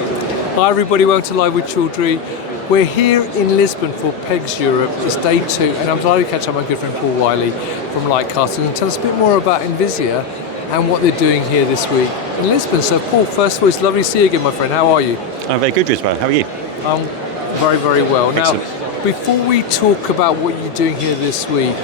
Hi everybody, welcome to Live with Chaudhry. We're here in Lisbon for PEGS Europe. It's day 2 and I'm delighted to catch up with my good friend Paul Wylie from Lightcast and tell us a bit more about Envisia and what they're doing here this week in Lisbon. So Paul, first of all, it's lovely to see you again, my friend. How are you? I'm very good, Lisbon. How are you? I'm very, very well. Excellent. Now, before we talk about what you're doing here this week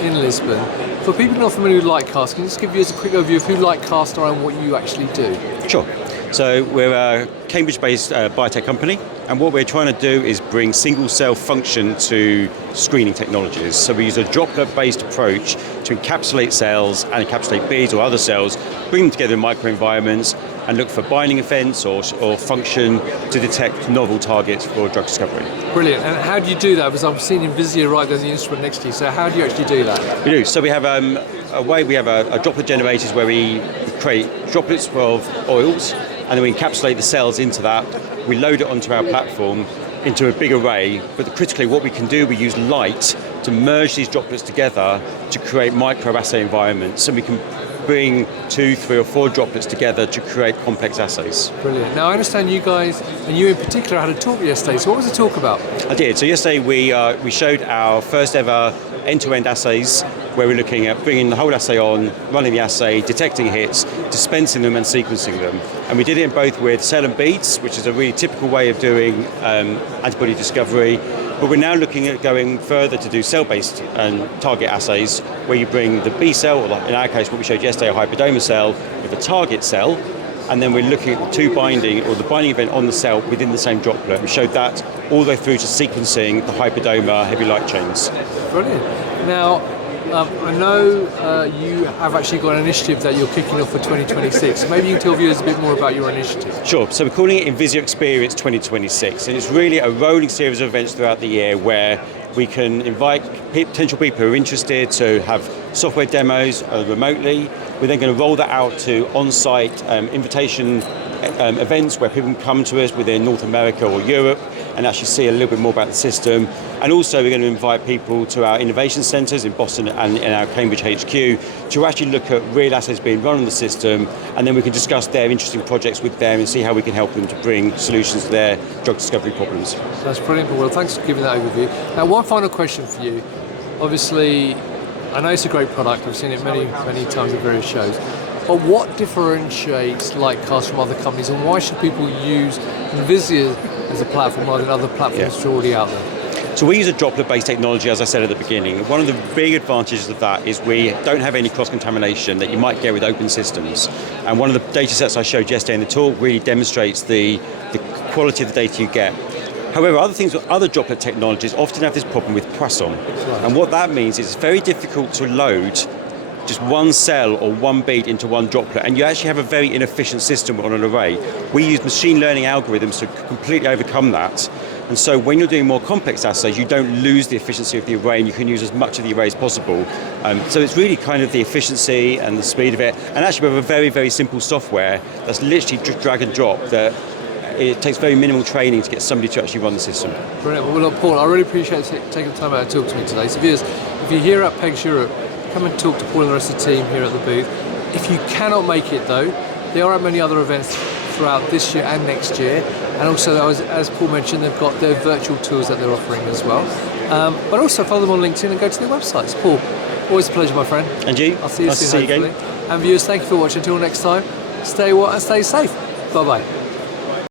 in Lisbon, for people not familiar with Lightcast, can you just give us a quick overview of who Lightcast are and what you actually do? Sure. So we're a Cambridge-based biotech company, and what we're trying to do is bring single-cell function to screening technologies. So we use a droplet-based approach to encapsulate cells and encapsulate beads or other cells, bring them together in microenvironments, and look for binding events or function to detect novel targets for drug discovery. Brilliant. And how do you do that? Because I've seen Envisia right there, the instrument next to you. So how do you actually do that? We do. So we have a droplet generators where we create droplets of oils, and then we encapsulate the cells into that. We load it onto our platform into a big array, but critically what we can do, we use light to merge these droplets together to create microassay environments. So we can bring 2, 3 or 4 droplets together to create complex assays. Brilliant. Now I understand you guys, and you in particular, had a talk yesterday. So what was the talk about? I did. So yesterday we showed our first ever end-to-end assays, where we're looking at bringing the whole assay on, running the assay, detecting hits, dispensing them and sequencing them. And we did it both with cell and beads, which is a really typical way of doing antibody discovery. But we're now looking at going further to do cell-based target assays, where you bring the B cell, or in our case what we showed yesterday, a hypodoma cell, with a target cell, and then we're looking at the binding event on the cell within the same droplet. We showed that all the way through to sequencing the hypodoma heavy light chains. Brilliant. Now, I know you have actually got an initiative that you're kicking off for 2026. Maybe you can tell viewers a bit more about your initiative. Sure. So we're calling it Envisia Experience 2026, and it's really a rolling series of events throughout the year where we can invite potential people who are interested to have software demos remotely. We're then going to roll that out to on-site invitation events where people can come to us within North America or Europe and actually see a little bit more about the system. And also we're going to invite people to our innovation centres in Boston and in our Cambridge HQ to actually look at real assays being run on the system, and then we can discuss their interesting projects with them and see how we can help them to bring solutions to their drug discovery problems. That's brilliant, Well, thanks for giving that overview. Now, one final question for you. Obviously, I know it's a great product. I've seen it many, many times at various shows. But what differentiates Lightcast from other companies, and why should people use Envisia as a platform rather than other platforms that are already out there? So we use a droplet-based technology, as I said at the beginning. One of the big advantages of that is we don't have any cross-contamination that you might get with open systems. And one of the data sets I showed yesterday in the talk really demonstrates the quality of the data you get. However, other droplet technologies often have this problem with Poisson. Right. And what that means is it's very difficult to load just one cell or one bead into one droplet, and you actually have a very inefficient system on an array. We use machine learning algorithms to completely overcome that. And so when you're doing more complex assays, you don't lose the efficiency of the array, and you can use as much of the array as possible. So it's really kind of the efficiency and the speed of it. And actually we have a very, very simple software that's literally drag and drop, that it takes very minimal training to get somebody to actually run the system. Brilliant. Well, look, Paul, I really appreciate taking the time out to talk to me today. So viewers, if you're here at PEGS Europe, come and talk to Paul and the rest of the team here at the booth. If you cannot make it though, there are many other events throughout this year and next year, and also as Paul mentioned, they've got their virtual tours that they're offering as well. But also follow them on LinkedIn and go to their websites. Paul, always a pleasure, my friend. And you. I'll see you soon, hopefully. And viewers, thank you for watching. Until next time, stay well and stay safe. Bye bye.